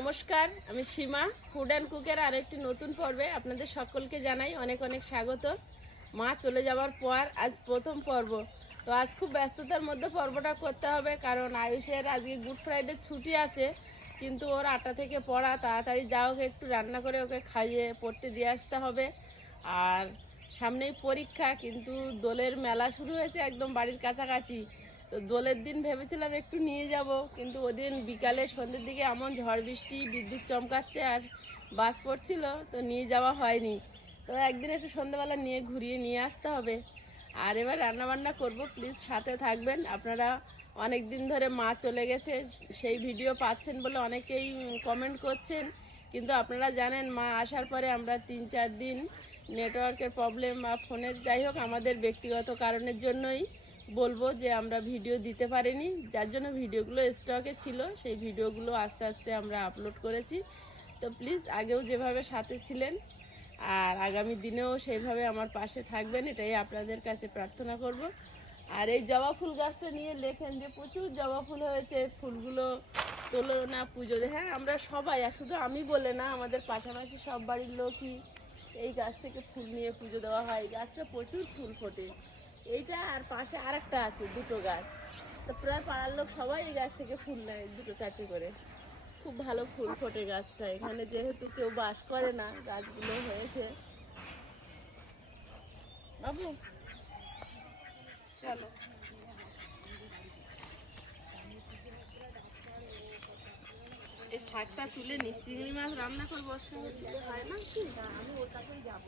নমস্কার, আমি সীমা food and কুকের আর একটি নতুন পর্বে আপনাদের সকলকে জানাই অনেক অনেক স্বাগত। মা চলে যাওয়ার পর আজ প্রথম পর্ব। তো আজ খুব ব্যস্ততার মধ্যে পর্বটা করতে হবে, কারণ আয়ুষের আজকে গুড ফ্রাইডে ছুটি আছে, কিন্তু ওর আটটা থেকে পড়া, তাড়াতাড়ি যা ওকে একটু রান্না করে ওকে খাইয়ে পড়তে দিয়ে আসতে হবে। আর সামনেই পরীক্ষা, কিন্তু দোলের মেলা শুরু হয়েছে একদম বাড়ির কাছাকাছি। তো দোলের দিন ভেবেছিলাম একটু নিয়ে যাব, কিন্তু ওদিন বিকালে সন্ধ্যের দিকে এমন ঝড় বৃষ্টি, বিদ্যুৎ চমকাচ্ছে আর বাস পড়ছিল, তো নিয়ে যাওয়া হয়নি। তো একদিন একটু সন্ধ্যাবেলা নিয়ে ঘুরিয়ে নিয়ে আসতে হবে। আর এবার রান্নাবান্না করব, প্লিজ সাথে থাকবেন। আপনারা অনেক দিন ধরে মা চলে গেছে, সেই ভিডিও পাচ্ছেন বলে অনেকেই কমেন্ট করছেন, কিন্তু আপনারা জানেন মা আসার পরে আমরা তিন চার দিন নেটওয়ার্কের প্রবলেম বা ফোনের যাই হোক, আমাদের ব্যক্তিগত কারণের জন্যই বলব যে আমরা ভিডিও দিতে পারিনি, যার জন্য ভিডিওগুলো স্টকে ছিল, সেই ভিডিওগুলো আস্তে আস্তে আমরা আপলোড করেছি। তো প্লিজ আগেও যেভাবে সাথে ছিলেন, আর আগামী দিনেও সেইভাবে আমার পাশে থাকবেন, এটাই আপনাদের কাছে প্রার্থনা করব। আর এই জবা ফুল গাছটা নিয়ে লেখেন যে প্রচুর জবা ফুল হয়েছে, ফুলগুলো তোলো না পুজো হ্যাঁ আমরা সবাই শুধু আমি বলে না, আমাদের পাশাপাশি সব বাড়ির লোকই এই গাছ থেকে ফুল নিয়ে পুজো দেওয়া হয়। গাছটা প্রচুর ফুল ফোটে। এইটা আর পাশে আরেকটা আছে, দুটো গাছ। তো প্রায় পাড়ার লোক সবাই এই গাছ থেকে ফুল নেয়, দুটো চারটে করে। খুব ভালো ফুল ফোটে গাছটা। এখানে যেহেতু কেউ বাস করে না, গাছগুলো হয়েছে। বাবু, চলো। এই শাকটা তুলে নি চিংড়ি মাছ রান্না করব? হয় না? আমি কাছেই যাব।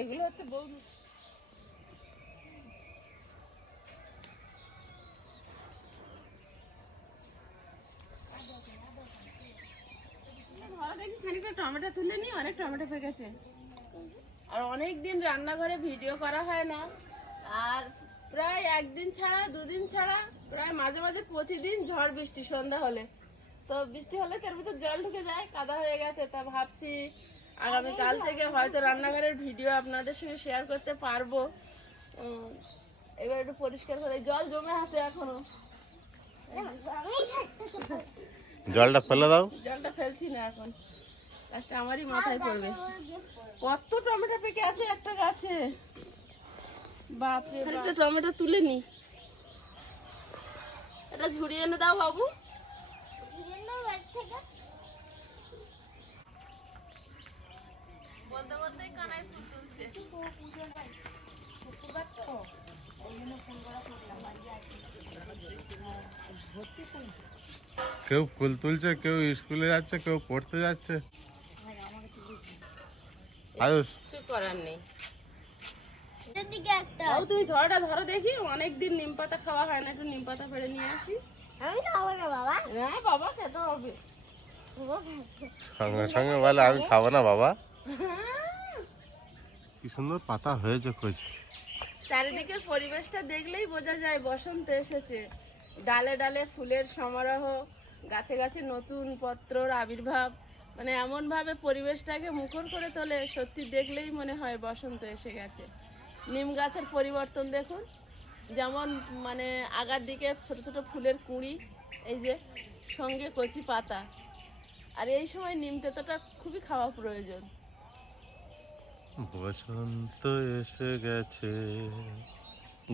এগুলো হচ্ছে খানিকটা টমেটো তুলে অনেক টমেটো আর অনেক দিন রান্নাঘরে ভিডিও করা হয় না। আর প্রায় একদিন ছাড়া, দুদিন ছাড়া, প্রায় মাঝে মাঝে প্রতিদিন ঝড় বৃষ্টি সন্ধ্যা হলে। তো বৃষ্টি হলে তার ভিতর জল ঢুকে যায় কাদা হয়ে গেছে তা ভাবছি আগামী কাল থেকে হয়তো রান্নাঘরের ভিডিও আপনাদের সঙ্গে শেয়ার করতে পারব। এবার একটু পরিষ্কার করে জল জমে আছে এখনও। জলটা ফেলে দাও। জলটা ফেলছি না এখন। গাছটা আমারই মাথায় পড়বে। কত টমেটো পেকে আছে একটা গাছে? বাপরে একটা টমেটো তুলে নি। এটা ঝুড়িয়ে এনে দাও বাবু। বলতে বলতেই কানায় ফুল তুলছে। কেউ ফুল তুলছে কেউ স্কুলে যাচ্ছে কেউ পড়তে যাচ্ছে। আয়ুষ। করার নেই। তুমি ঝড়টা ধরো দেখি অনেকদিন নিম পাতা খাওয়া হয় না একটু নিম পাতা পেড়ে নিয়ে আসি। আমি খাব না বাবা। না বাবা খেতে হবে। সঙ্গে সঙ্গে বলে আমি খাব না বাবা। কি সুন্দর পাতা হয়েছে খোঁজ চারিদিকের পরিবেশটা দেখলেই বোঝা যায় বসন্ত এসেছে। ডালে ডালে ফুলের সমারোহ, গাছে গাছে নতুন পত্রর আবির্ভাব। মানে এমন ভাবে পরিবেশটাকে মুখর করে তোলে, সত্যি দেখলেই মনে হয় বসন্ত এসে গেছে। নিম গাছের পরিবর্তন দেখুন। যেমন মানে আগার দিকে ছোট ছোট ফুলের কুঁড়ি, এই যে, সঙ্গে কচি পাতা। আর এই সময় নিম তেঁতোটা খুবই খাওয়া প্রয়োজন। বসন্ত এসে গেছে।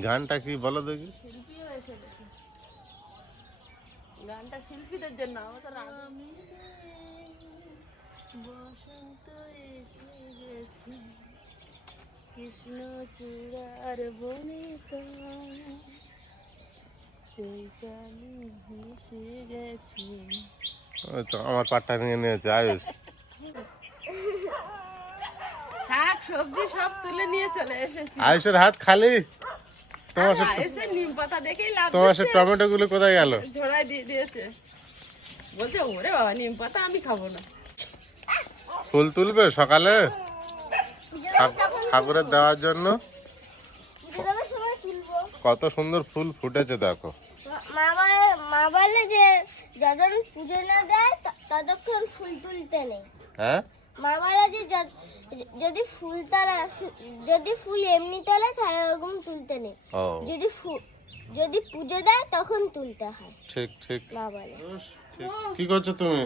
গানটা কি বলো দেখি। শিল্পীও এসে গেছে। গানটা শিল্পীদের জন্য আমাদের আমি বসন্ত এসে গেছে। কৃষ্ণ চূড়ার বনে চৈতালি ভেসে গেছে। তো আমার পাটটা নিয়ে নিয়েছে আয়ুষ। সবজি সব তুলে নিয়ে চলে এসেছি। আয়ুষের হাত খালি? তোমার সে আর নিম পাতা দেখেই লাভ তোমার সে টমেটো গুলো কোথায় গেল? ঝোড়ায় দিয়ে দিয়েছে। বলছে ওরে বাবা নিম পাতা আমি খাব না। ফুল তুলবে সকালে? ঠাক- ঠাকুরের দেওয়ার জন্য? কত সুন্দর ফুল ফুটেছে দেখো। মা- বলে- যে যখন পুজো না দেয় ততক্ষণ ফুল তুলতে নেই। হ্যাঁ? মা বলে যে য- যদি ফুল তোলা যদি ফুল এমনি তোলে তাহলে ওরকম তুলতে নেই। ও। যদি ফুল যদি পুজো দেয় তখন তুলতে হয়। ঠিক ঠিক। মা বলে। ঠিক। কি করছ তুমি?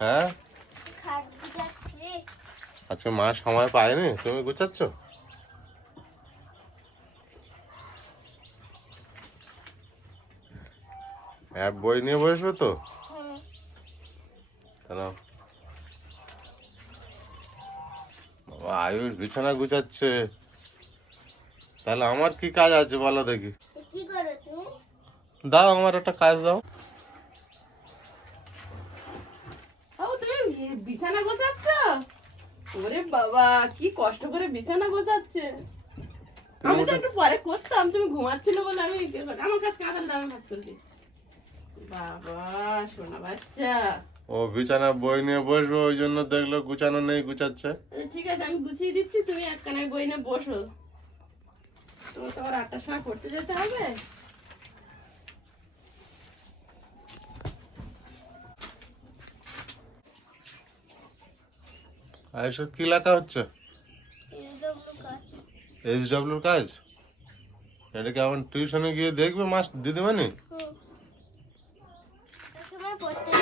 হ্যাঁ? আচ্ছা মা সময় পায়নি? তুমি গুছাচ্ছ? এক বই নিয়ে বসবে তো। কেন বাবা আয়ুষ বিছানা গুছাচ্ছে। তাহলে আমার কি কাজ আছে বলো দেখি। কি করো তুমি? দাও আমার একটা কাজ দাও। ও তুমি বিছানা গোছাচ্ছ? ওরে বাবা কি কষ্ট করে বিছানা গোছাচ্ছে। আমি তো একটু পরে করতাম তুমি ঘুমাচ্ছিলে বলে আমি আমার কাছে কাজ করলি বাবা সোনা বাচ্চা। ও বিছানা বই নিয়ে বসবে ওই জন্য দেখল গুছানো নেই গুছাচ্ছে। ঠিক আছে আমি গুছিয়ে দিচ্ছি তুমি একখানে বই নিয়ে বসো। তোমার তো আবার আটটার সময় পড়তে যেতে হবে? আয়ুষের কি লেখা হচ্ছে? এইচ ডাব্লিউর কাজ। এটা কি আমার টিউশনে গিয়ে দেখবে মাস দিদিমানি সময় পড়তে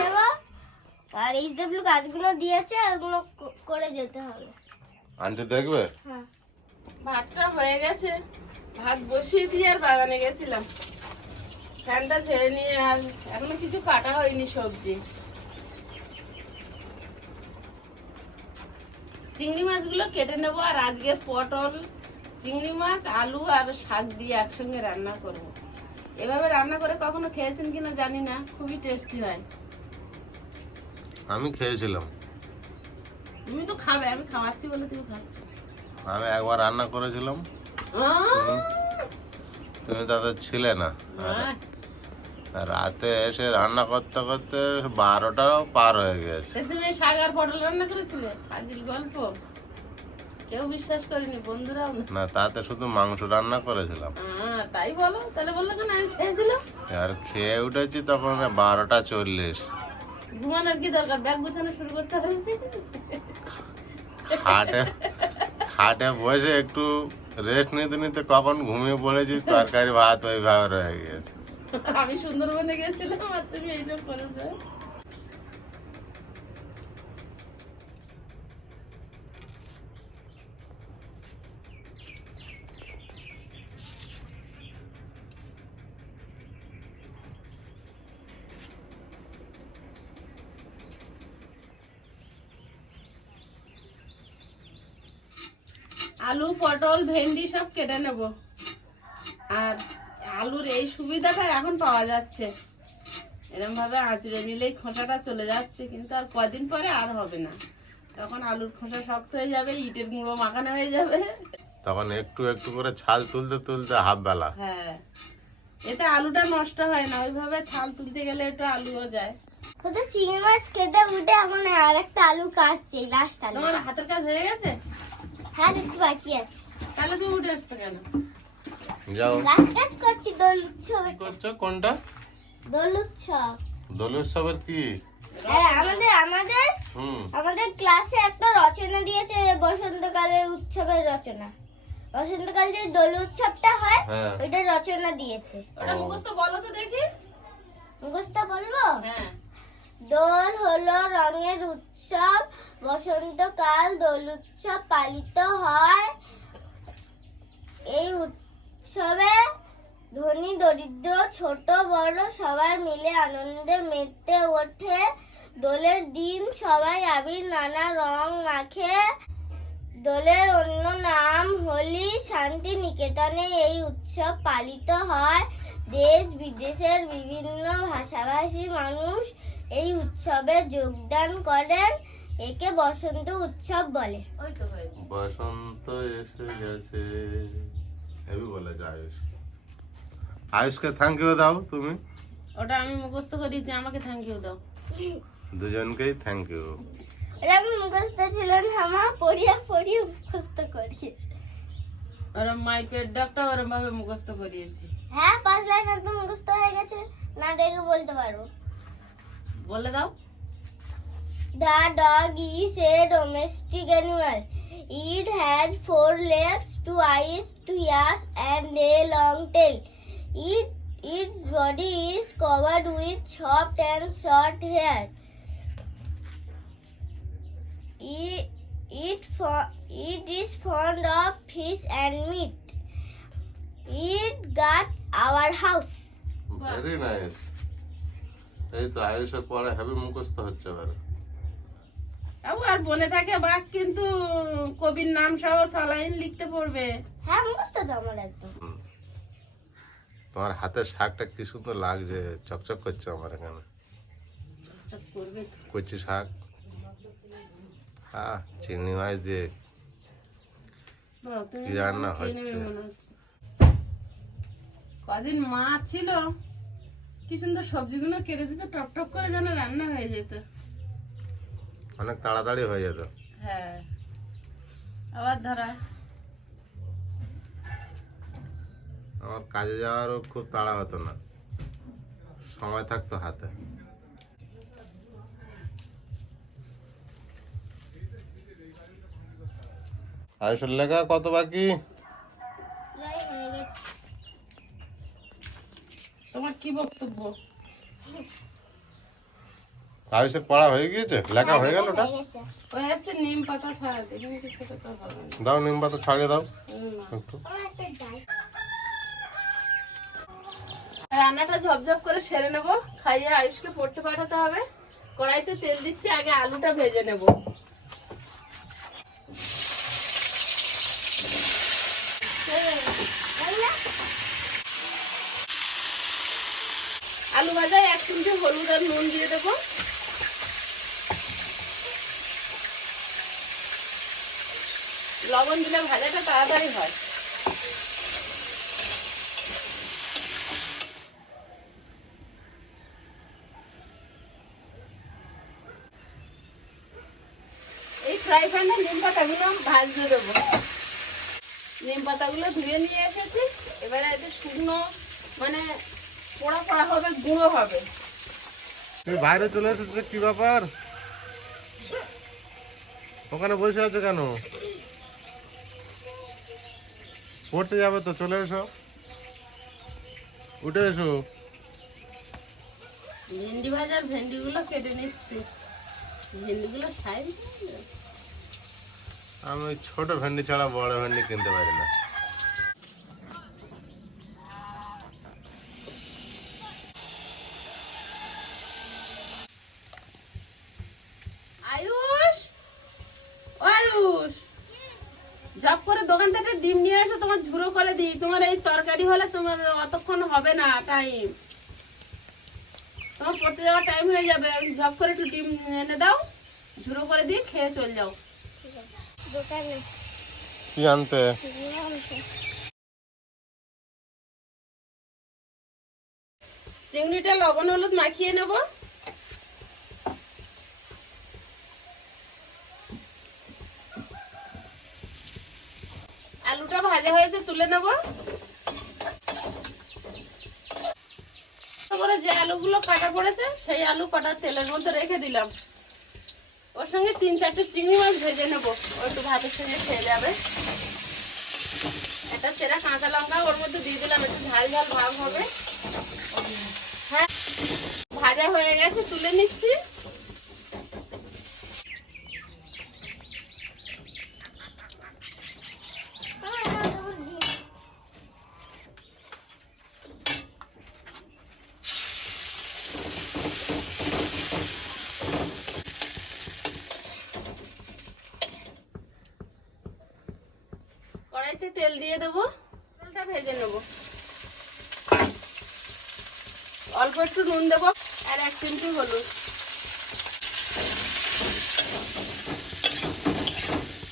আর এইচ ডাব্লিউ কাজগুলো দিয়েছে ওগুলো করে যেতে হবে। আন্টি দেখবে? হ্যাঁ। ভাতটা হয়ে গেছে। ভাত বসিয়ে দিয়ে আর বাগানে গেছিলাম। ফ্যানটা ছেড়ে নিয়ে আর এখনও কিছু কাটা হয়নি সবজি। চিংড়ি মাছগুলো কেটে নেব আর আজকে পটল চিংড়ি মাছ আলু আর শাক দিয়ে একসঙ্গে রান্না করব। এভাবে রান্না করে কখনো খেয়েছেন কিনা জানি না খুবই টেস্টি হয়। আমি খেয়েছিলাম। তুমি তো খাবে আমি খাওয়াচ্ছি বলে তুমি খাচ্ছ। আমি একবার রান্না করেছিলাম। তুমি তাদের ছিলে না। রাতে এসে রান্না করতে করতে বারোটাও পার হয়ে গেছে। তুমি আর পটল রান্না করেছিলে? ফাজিল গল্প। কেউ বিশ্বাস করেনি বন্ধুরাও না। না তাতে শুধু মাংস রান্না করেছিলাম। তাই বলো? তাহলে বলল কেন আমি খেয়েছিলাম? আর খেয়ে উঠেছি তখন বারোটা চল্লিশ। ঘুমানোর কি দরকার? ব্যাগ গোছানো শুরু করতে হবে। খাটে খাটে বসে একটু রেস্ট নিতে নিতে কখন ঘুমিয়ে পড়েছি তরকারি ভাত ওইভাবে রয়ে গেছে। আমি সুন্দরবনে গেছিলাম আর তুমি এইসব করেছ। আলু পটল ভেন্ডি সব কেটে নেব। আর আলুর এই সুবিধাটা এখন পাওয়া যাচ্ছে। এরম ভাবে আঁচড়ে নিলেই খোসাটা চলে যাচ্ছে কিন্তু আর কদিন পরে আর হবে না। তখন আলুর খোসা শক্ত হয়ে যাবে ইটের গুঁড়ো মাখানো হয়ে যাবে। তখন একটু একটু করে ছাল তুলতে তুলতে হাফ বেলা। হ্যাঁ। এতে আলুটা নষ্ট হয় না ওইভাবে ছাল তুলতে গেলে একটু আলুও যায়। চিংড়ি মাছ কেটে উঠে এখন আর একটা আলু কাটছে লাস্ট আলু। তোমার হাতের কাজ হয়ে গেছে? হ্যাঁ একটু বাকি আছে? তাহলে তুমি উঠে আসছো কেন? যাও। গাছ গাছ করছি দোল উৎসব করছ? কোনটা? দোল উৎসব। দোল উৎসবের কি? হ্যাঁ আমাদের আমাদের আমাদের ক্লাসে একটা রচনা দিয়েছে বসন্তকালের উৎসবের রচনা। বসন্তকাল যে দোল উৎসবটা হয় হ্যাঁ। ওইটা রচনা দিয়েছে। ওটা মুখস্থ বলো তো দেখি। মুখস্থ বলব? হ্যাঁ। দোল হলো রঙের উৎসব, বসন্তকাল দোল উৎসব পালিত হয়। এই উৎসবে ধনী, দরিদ্র, ছোট, বড় সবাই মিলে আনন্দে মেতে ওঠে। দোলের দিন সবাই আবির নানা রং মাখে। দোলের অন্য নাম হোলি শান্তি নিকেতনে এই উৎসব পালিত হয়। দেশ বিদেশের বিভিন্ন ভাষাভাষী মানুষ এই উৎসবে যোগদান করেন। একে বসন্ত উৎসব বলে। ওই তো হয়েছে। বসন্ত এসে গেছে। হেবি বলেছে আয়ুষ। আয়ুষকে থ্যাংক ইউ দাও তুমি। ওটা আমি মুখস্থ করিয়েছি আমাকে থ্যাংক ইউ দাও। দুজনকেই থ্যাংক ইউ এটা আমি মুখস্থ ছিল না আমার পড়িয়া পড়িয়ে মুখস্থ করিয়েছে। ওরম মাই পেট ডাকটা ওরম ভাবে মুখস্থ করিয়েছি। হ্যাঁ পাঁচ লাইন একদম মুখস্থ হয়ে গেছে না দেখে বলতে পারব বলে দাও The dog is a domestic animal. It has four legs, two eyes, two ears, and a long tail. It, its body is covered with soft and short hair. It, it, it is fond of fish and meat. It guards our house very nice এই তো আয়ুষের পরে heavy মুখস্থ হচ্ছে এবার। আবু আর বনে থাকে বাঘ কিন্তু কবির নাম সহ ছ লাইন লিখতে পড়বে। হ্যাঁ মুখস্থ তো আমার একদম। তোমার হাতের শাকটা কি সুন্দর লাগছে চকচক করছে আমার এখানে। কচি শাক। হ্যাঁ চিংড়ি মাছ দিয়ে কি রান্না হচ্ছে? কদিন মা ছিল কি সুন্দর সবজিগুলো কেটে দিত টপ টপ করে যেন রান্না হয়ে যেত। অনেক তাড়াতাড়ি হয়ে যেত। হ্যাঁ। আবার ধরা। আমার কাজে যাওয়ারও খুব তাড়া হতো না। সময় থাকতো হাতে। আয়ুষের লেখা কত বাকি প্রায় হয়ে গেছে তোমার কি বক্তব্য? আয়ুষের পড়া হয়ে গিয়েছে? লেখা হয়ে গেল ওটা? ওই নিম পাতা ছাড়াতে দাও নিম পাতা ছাড়িয়ে দাও। একটু। রান্নাটা ঝপঝপ করে সেরে নেব খাইয়ে আয়ুষকে পড়তে পাঠাতে হবে। কড়াইতে তেল দিচ্ছি আগে আলুটা ভেজে নেব। আলু ভাজায় এক চিমটি হলুদ আর নুন দিয়ে দেবো। লবণ দিলে ভাজাটা তাড়াতাড়ি হয়। এই ফ্রাই প্যানে নিম পাতাগুলো ভাজতে দেবো। নিম পাতাগুলো ধুয়ে নিয়ে এসেছি। এবারে শুকনো মানে পোড়া পোড়া হবে গুঁড়ো হবে। তুমি বাইরে চলে এসেছ কি ব্যাপার? ওখানে বসে আছো কেন? পড়তে যাবে তো চলে এসো। উঠে এসো। ভেন্ডি ভাজার ভেন্ডিগুলো কেটে নিচ্ছি। ভেন্ডিগুলো সাইজ আমি ছোট ভেন্ডি ছাড়া বড় ভেন্ডি কিনতে পারি না আয়ুষ ও আয়ুষ জব করে দোকান থেকে ডিম নিয়ে এসো তোমার ঝুড়ো করে দিই। তোমার এই তরকারি হলে তোমার অতক্ষণ হবে না টাইম তোমার পড়তে যাওয়ার টাইম হয়ে যাবে। আমি জব করে একটু ডিম এনে দাও ঝুড়ো করে দিয়ে খেয়ে চলে যাও। দোকানে কি আনতে? চিংড়িটা লবণ হলুদ মাখিয়ে নেব আলুটা ভাজা হয়েছে তুলে নেব। যে আলুগুলো কাটা পড়েছে, সেই আলু কাটা তেলের মধ্যে রেখে দিলাম। ওর সঙ্গে তিন চারটে চিংড়ি মাছ ভেজে নেব। একটু ভাতের সঙ্গে খেয়ে যাবে। একটা চেরা কাঁচা লঙ্কা ওর মধ্যে দিয়ে দিলাম, একটু ঝাল ঝাল ভাব হবে। হ্যাঁ ভাজা হয়ে গেছে, তুলে নিচ্ছি কড়াইতে তেল দিয়ে দেবো তেলটা ভেজে নেব অল্প একটু নুন দেবো আর এক চিমটি হলুদ।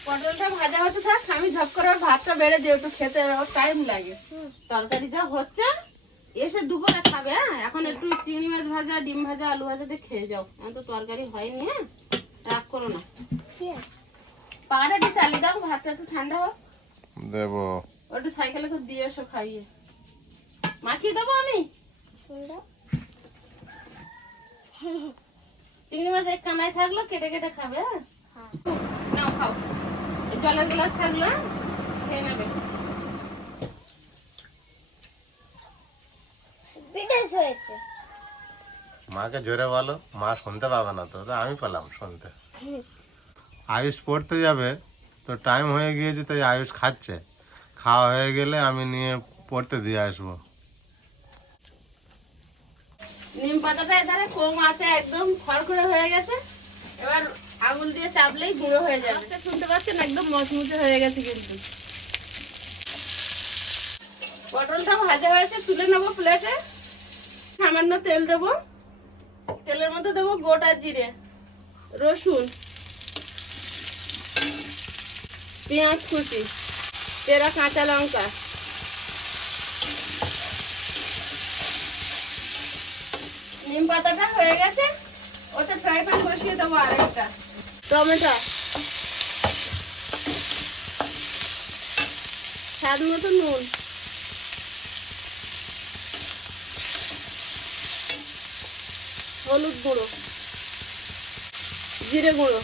পটলটা ভাজা হতে থাক আমি ঝপ করে ভাতটা বেড়ে দিই একটু খেতে টাইম লাগে। তরকারি যা হচ্ছে এসে দুপুরে খাবে হ্যাঁ? এখন একটু চিংড়ি মাছ ভাজা ডিম ভাজা আলু ভাজা দিয়ে খেয়ে যাও। এখন তো তরকারি হয়নি হ্যাঁ? রাগ করো না। ঠিক আছে পাহাড়ে একটু চালিয়ে দাও ভাতটা একটু ঠান্ডা হোক। দেবো। ও একটু সাইকেলে করে দিয়ে এসো খাইয়ে। মাখিয়ে দেবো আমি? চিংড়ি মাছ এক কানায় থাকল কেটে কেটে খাবে হ্যাঁ? হ্যাঁ। নাও খাও। জলের গ্লাস থাকল হ্যাঁ? খেয়ে নেবে। মাকে জোরে বলো মা শুনতে পাবে না তো আমি পেলাম শুনতে। আয়ুষ পড়তে যাবে তো টাইম হয়ে গিয়েছে তাই আয়ুষ খাচ্ছে। খাওয়া হয়ে গেলে আমি নিয়ে পড়তে দিয়ে আসব। নিম পাতাটা এধারে কম আছে একদম খড়খড়ে হয়ে গেছে। এবার আঙুল দিয়ে চাপলেই গুঁড়ো হয়ে যাবে। আওয়াজটা শুনতে পাচ্ছেন একদম মচমুচে হয়ে গেছে কিন্তু। পটলটা ভাজা হয়েছে তুলে নেব প্লেটে সামান্য তেল দেবো। তেলের মধ্যে দেবো গোটা জিরে রসুন পেঁয়াজ কুচি তেরা কাঁচা লঙ্কা। নিম পাতাটা হয়ে গেছে, ওতে ফ্রাই প্যান বসিয়ে দেবো আরেকটা। টমেটো। স্বাদ মতো নুন। হলুদ গুঁড়ো। জিরে গুঁড়ো।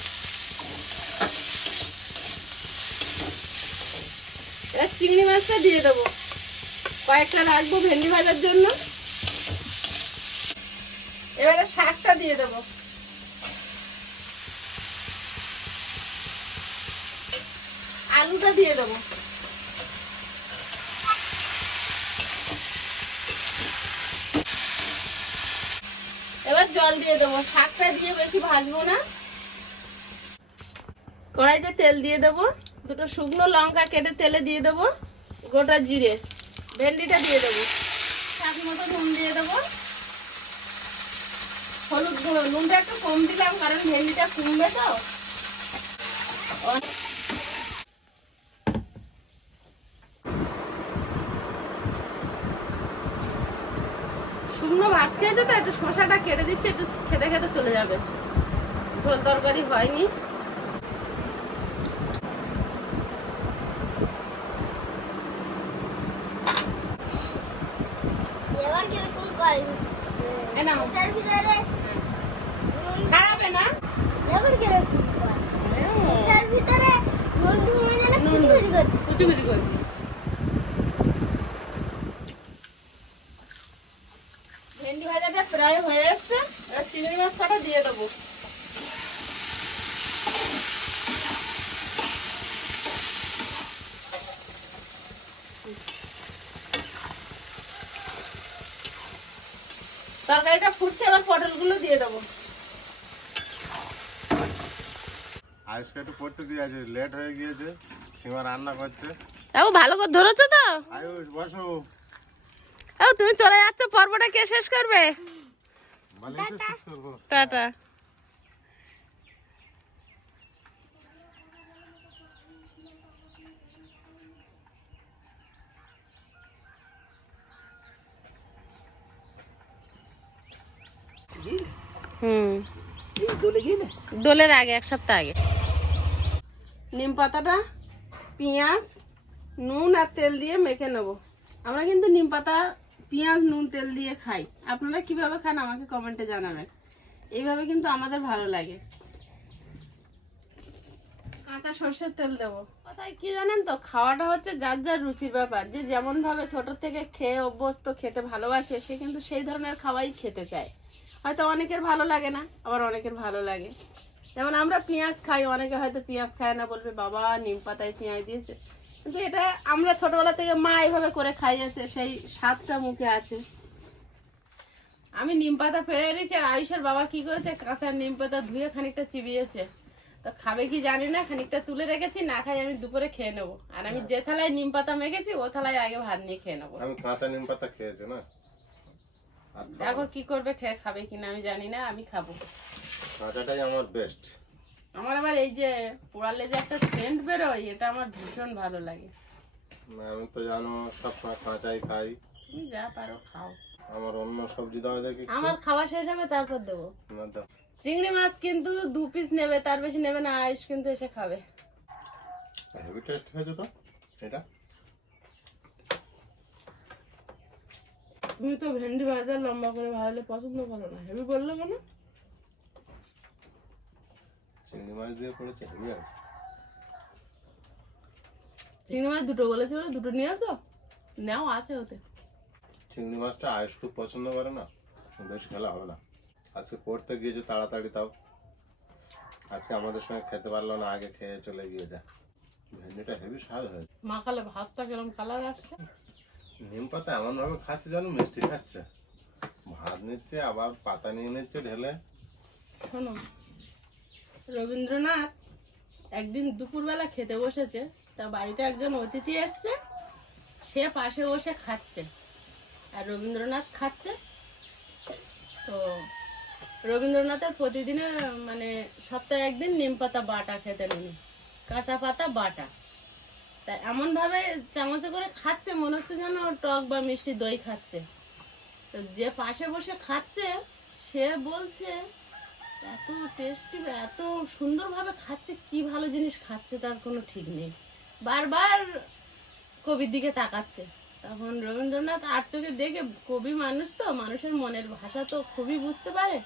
এবার চিংড়ি মাছটা দিয়ে দেবো। কয়েকটা রাখব ভেন্ডি ভাজার জন্য। এবারে শাকটা দিয়ে দেবো। আলুটা দিয়ে দেবো। এবার জল দিয়ে দেবো। শাকটা দিয়ে বেশি ভাজবো না। কড়াইতে তেল দিয়ে দেবো। দুটো শুকনো লঙ্কা কেটে তেলে দিয়ে দেবো। গোটা জিরে, ভেন্ডিটা দিয়ে দেবো। শাক মতো নুন দিয়ে দেবো। নুনটা একটু কম দিলাম, কারণ ভেন্ডিটা কমবে তো। শুকনো ভাত খেয়েছে তো? একটু শশাটা কেটে দিচ্ছে, একটু খেতে খেতে চলে যাবে। ঝোল তরকারি হয়নি এবার কীরকম কল এ নাও। এটার ভিতরে ছাড়াবে না এবার কীরকম কল এটার ভিতরে নুন ঢুকে যেন নুন। কুচি কুচি করে কুচি কুচি করে দিই। ভেন্ডি ভাজাটা প্রায় হয়ে এসছে এবার চিংড়ি মাছ কটা দিয়ে দেবো তরকারিটা ফুটছে এবার পটলগুলো দিয়ে দেবো। আয়ুষকে একটু পড়তে দিয়ে আছে লেট হয়ে গিয়েছে সীমা রান্না করছে। ও ভালো করে ধরেছো তো? আয়ুষ বসো। ও তুমি চলে যাচ্ছ পর্বটা কে শেষ করবে। টাটা। হুম। দোলের আগে এক সপ্তাহ আগে। নিম পাতাটা পেঁয়াজ নুন আর তেল দিয়ে মেখে নেব। আমরা কিন্তু নিম পাতা পেঁয়াজ নুন তেল দিয়ে খাই। আপনারা কীভাবে খান আমাকে কমেন্টে জানাবেন। এইভাবে কিন্তু আমাদের ভালো লাগে। কাঁচা সর্ষের তেল দেবো। কোথায় কি জানেন তো খাওয়াটা হচ্ছে যার যার রুচির ব্যাপার। যে যেমন ভাবে ছোট থেকে খেয়ে অভ্যস্ত খেতে ভালোবাসে সে কিন্তু সেই ধরনের খাওয়াই খেতে চায়। হয়তো অনেকের ভালো লাগে না, আবার অনেকের ভালো লাগে। যেমন আমরা পেঁয়াজ খাই, অনেকে হয়তো পেঁয়াজ খায় না বলবে, বাবা, নিম পাতায় পেঁয়াজ দিয়েছে। কিন্তু এটা আমরা ছোটবেলা থেকে মা এইভাবে করে খাই যাচ্ছে সেই স্বাদটা মুখে আছে। আমি নিম পাতা পেড়ে এনেছি আর আয়ুষের বাবা কি করেছে, কাঁচা নিম পাতা ধুয়ে খানিকটা চিবিয়েছে। তো খাবে কি জানি না, খানিকটা তুলে রেখেছি, না খাই আমি দুপুরে খেয়ে নেব। আর আমি যে থালায় নিম পাতা মেখেছি, ও থালায় আগে ভাত নিয়ে খেয়ে নেব। আমি কাঁচা নিম পাতা খেয়েছি না। দেখো কি করবে খেয়ে খাবে কিনা আমি জানি না আমি খাব। কাঁচাটাই আমার বেস্ট আমার আবার এই যে পোড়ালে যে একটা সেন্ট বেরোয় এটা আমার ভীষণ ভালো লাগে। আমি তো জানো সবসময় কাঁচাই খাই। তুমি যা পারো খাও। আমার অন্য সবজি দাও দেখি। আমার খাওয়া শেষ হবে তারপর দেবো। চিংড়ি মাছ কিন্তু দু পিস নেবে তার বেশি নেবে না আয়ুষ কিন্তু এসে খাবে। হেভি টেস্ট হয়েছে তো এটা? তুমি তো ভেন্ডি ভাজা লম্বা করে ভাজলে পছন্দ করো না। হেভি বলল কেন? চিংড়ি মাছ দিয়ে পড়েছে হেভি আছে। চিংড়ি মাছ দুটো বলেছি বলে দুটো নিয়ে আসো। নাও আছে ওতে। চিংড়ি মাছটা আয়ুষ খুব পছন্দ করে না বেশ খেলা হবে না। আজকে পড়তে গিয়েছে তাড়াতাড়ি তাও। আজকে আমাদের সঙ্গে খেতে পারল না আগে খেয়ে চলে গিয়েছে। ভেন্ডিটা হেভি স্বাদ হয়েছে। মাখালে ভাতটা কিরম কালার আসছে? নিম পাতা এমন ভাবে খাচ্ছে যেন মিষ্টি খাচ্ছে। ভাত নিচ্ছে, আবার পাতা নিয়ে নিচ্ছে ঢেলে। শোনো, রবীন্দ্রনাথ একদিন দুপুরবেলা খেতে বসেছে, তা বাড়িতে একজন অতিথি এসছে, সে পাশে বসে খাচ্ছে, আর রবীন্দ্রনাথ খাচ্ছে। তো রবীন্দ্রনাথের প্রতিদিনের মানে সপ্তাহে একদিন নিম পাতা বাটা খেতেন উনি কাঁচা পাতা বাটা। তা এমনভাবে চামচে করে খাচ্ছে, মনে হচ্ছে যেন টক বা মিষ্টি দই খাচ্ছে। তো যে পাশে বসে খাচ্ছে, সে বলছে, এত টেস্টি এত সুন্দরভাবে খাচ্ছে, কি ভালো জিনিস খাচ্ছে, তার কোনো ঠিক নেই। বারবার কবির দিকে তাকাচ্ছে। তখন রবীন্দ্রনাথ আর চোখে দেখে, কবি মানুষ তো, মানুষের মনের ভাষা তো খুবই বুঝতে পারে।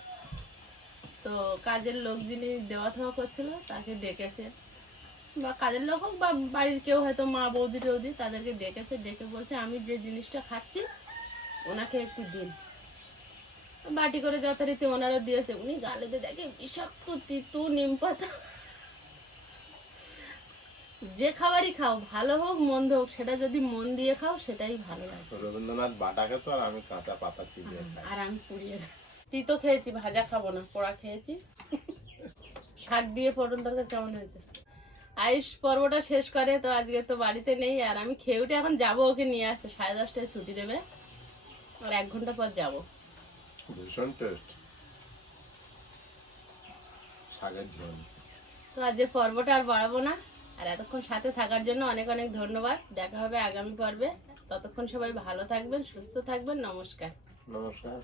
তো কাজের লোক যিনি দেওয়া থাওয়া করছিল, তাকে ডেকেছে। বা কাজের লোক হোক বা বাড়ির কেউ হয়তো মা বৌদি টৌদি তাদেরকে ডেকেছে ডেকে বলছে আমি যে জিনিসটা খাচ্ছি ওনাকে একটু দিন। বাটি করে যথারীতি ওনারা দিয়েছে। উনি গালেতে দেখে বিষাক্ত তিতু নিম পাতা। যে খাবারই খাও ভালো হোক মন্দ হোক সেটা যদি মন দিয়ে খাও সেটাই ভালো লাগে। রবীন্দ্রনাথ বাটা খেতো আর আমি কাঁচা পাতা চিবিয়ে আর আমি পুড়িয়ে। তিতো খেয়েছি ভাজা খাব না পোড়া খেয়েছি। শাক দিয়ে পটল তরকারি কেমন হয়েছে? আয়ুষ পর্বটা শেষ করে তো আজকে তো বাড়িতে নেই আর আমি খেয়ে উঠে এখন যাব ওকে নিয়ে আসতে। সাড়ে দশটায় ছুটি দেবে আর এক ঘণ্টা পর যাব। ভীষণ টেস্ট শাকের ঝোল। তো আজকে পর্বটা আর বাড়াবো না আর এতক্ষণ সাথে থাকার জন্য অনেক অনেক ধন্যবাদ। দেখা হবে আগামী পর্বে। ততক্ষণ সবাই ভালো থাকবেন সুস্থ থাকবেন নমস্কার। নমস্কার।